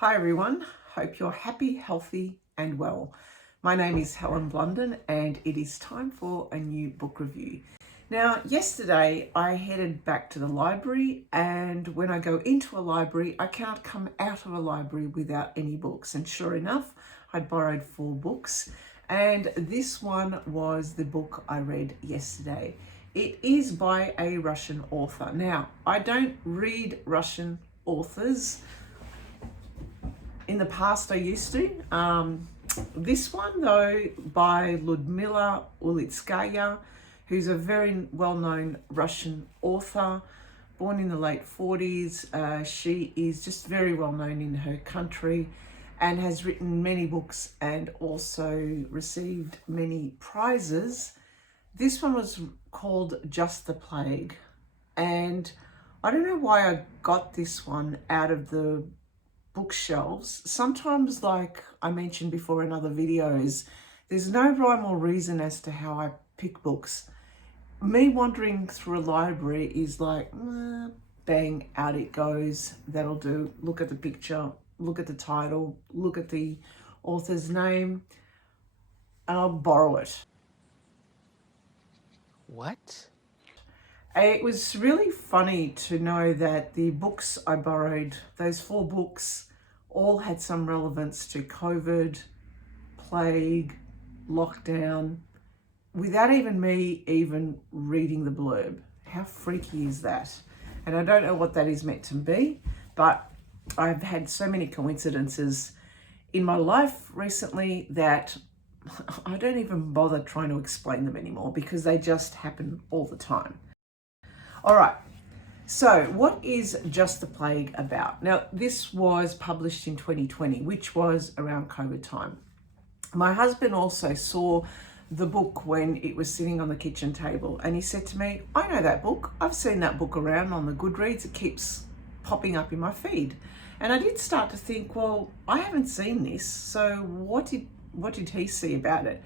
Hi everyone, hope you're happy, healthy and well. My name is Helen Blunden and it is time for a new book review. Now, yesterday I headed back to the library, and when I go into a library, I cannot come out of a library without any books. And sure enough, I'd borrowed 4 books, and this one was the book I read yesterday. It is by a Russian author. Now, I don't read Russian authors. In the past, I used to. This one, though, by Lyudmila Ulitskaya, who's a very well-known Russian author, born in the late 40s. She is just very well-known in her country and has written many books and also received many prizes. This one was called Just the Plague. And I don't know why I got this one out of the bookshelves. Sometimes, like I mentioned before in other videos, there's no rhyme or reason as to how I pick books. Me wandering through a library is like, bang, out it goes. That'll do. Look at the picture, look at the title, look at the author's name, and I'll borrow it. What? It was really funny to know that the books I borrowed, those 4 books, all had some relevance to COVID, plague, lockdown, without even me even reading the blurb. How freaky is that? And I don't know what that is meant to be, but I've had so many coincidences in my life recently that I don't even bother trying to explain them anymore because they just happen all the time. All right, so what is Just the Plague about? Now, this was published in 2020, which was around COVID time. My husband also saw the book when it was sitting on the kitchen table, and he said to me, I know that book. I've seen that book around on the Goodreads. It keeps popping up in my feed. And I did start to think, well, I haven't seen this, so what did he see about it?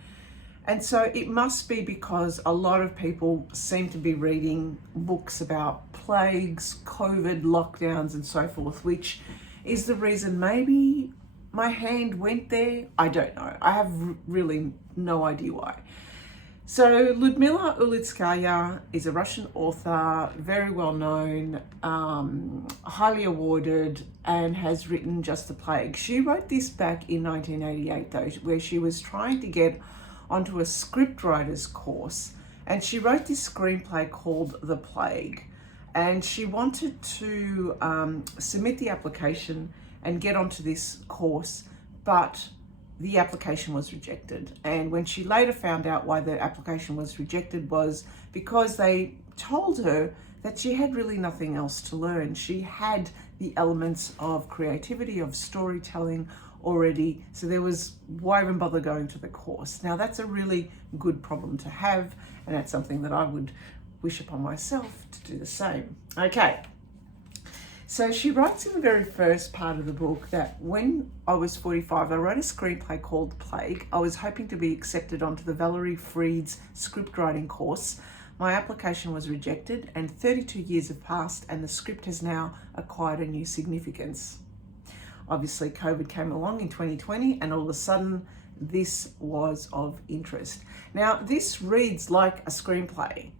And so it must be because a lot of people seem to be reading books about plagues, COVID, lockdowns, and so forth, which is the reason maybe my hand went there. I don't know. I have really no idea why. So Lyudmila Ulitskaya is a Russian author, very well known, highly awarded, and has written Just the Plague. She wrote this back in 1988, though, where she was trying to get onto a scriptwriter's course, and she wrote this screenplay called The Plague, and she wanted to submit the application and get onto this course, but the application was rejected. And when she later found out why the application was rejected was because they told her that she had really nothing else to learn. She had the elements of creativity, of storytelling already, so there was, why even bother going to the course? Now, that's a really good problem to have, and that's something that I would wish upon myself to do the same. Okay, so she writes in the very first part of the book that when I was 45, I wrote a screenplay called Plague. I was hoping to be accepted onto the Valerie Freed's scriptwriting course. My application was rejected, and 32 years have passed, and the script has now acquired a new significance. Obviously, COVID came along in 2020, and all of a sudden, this was of interest. Now, this reads like a screenplay.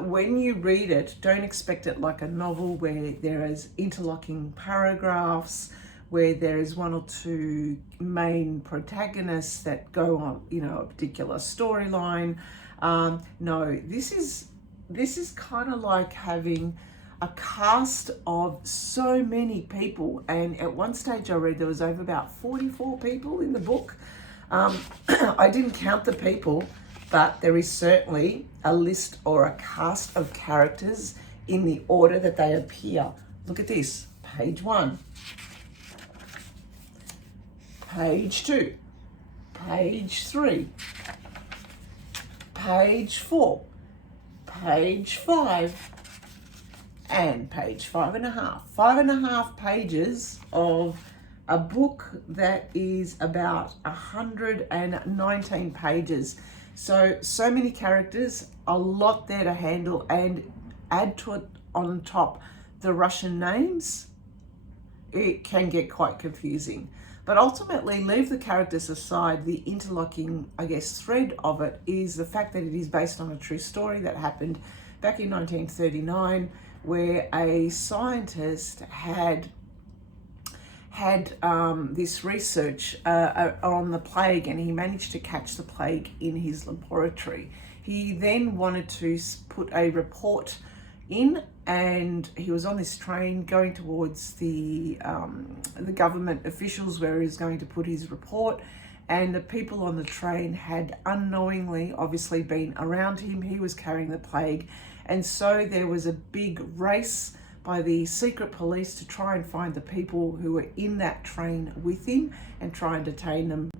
When you read it, don't expect it like a novel where there is interlocking paragraphs, where there is 1 or 2 main protagonists that go on, a particular storyline. No, this is kind of like having a cast of so many people, and at one stage I read there was over about 44 people in the book. I didn't count the people, but there is certainly a list or a cast of characters in the order that they appear. Look at this: page 1, page 2, page 3, page 4, page 5, and page 5.5. 5.5 pages of a book that is about 119 pages. So many characters, a lot there to handle, and add to it on top the Russian names. it can get quite confusing. But ultimately, leave the characters aside, the interlocking, I guess, thread of it is the fact that it is based on a true story that happened back in 1939, where a scientist had this research on the plague, and he managed to catch the plague in his laboratory. He then wanted to put a report in, and he was on this train going towards the government officials where he was going to put his report, and the people on the train had unknowingly obviously been around him. He was carrying the plague, and so there was a big race by the secret police to try and find the people who were in that train with him and try and detain them.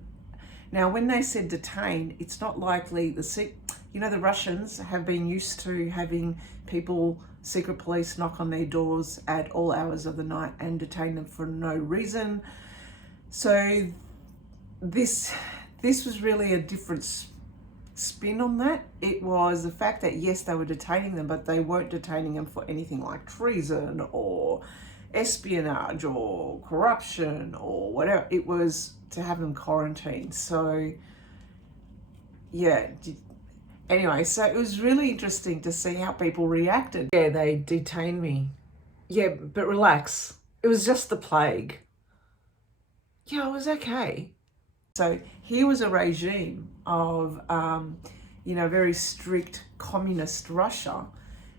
Now, when they said detain, it's not likely the Russians have been used to having people, secret police, knock on their doors at all hours of the night and detain them for no reason. So this was really a different spin on that. It was the fact that yes, they were detaining them, but they weren't detaining them for anything like treason or espionage or corruption or whatever. It was to have them quarantined. So yeah, anyway, so it was really interesting to see how people reacted. Yeah, they detained me. Yeah, but relax, it was just the plague. Yeah, it was okay. So here was a regime of, very strict communist Russia,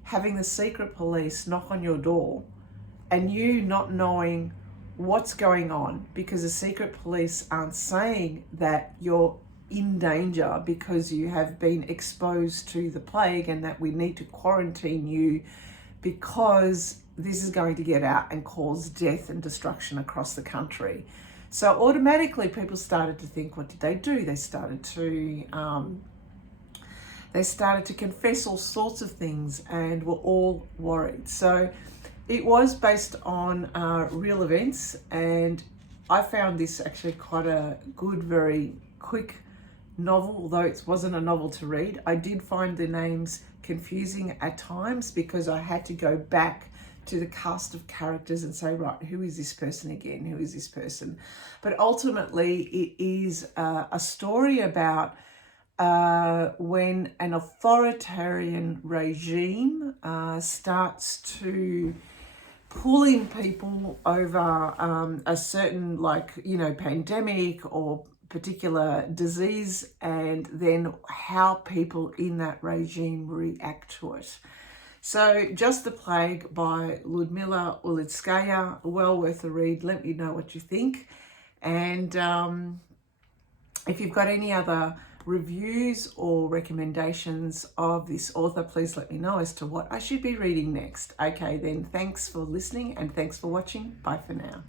having the secret police knock on your door and you not knowing what's going on because the secret police aren't saying that you're in danger because you have been exposed to the plague and that we need to quarantine you because this is going to get out and cause death and destruction across the country. So automatically people started to think, what did they do? They started to confess all sorts of things and were all worried. So it was based on real events, and I found this actually quite a good, very quick novel, although it wasn't a novel to read. I did find the names confusing at times because I had to go back to the cast of characters and say, right, who is this person again? Who is this person? But ultimately, it is a story about when an authoritarian regime starts to pull in people over a certain, pandemic or particular disease, and then how people in that regime react to it. So Just the Plague by Lyudmila Ulitskaya, well worth a read. Let me know what you think. And if you've got any other reviews or recommendations of this author, please let me know as to what I should be reading next. Okay then, thanks for listening and thanks for watching. Bye for now.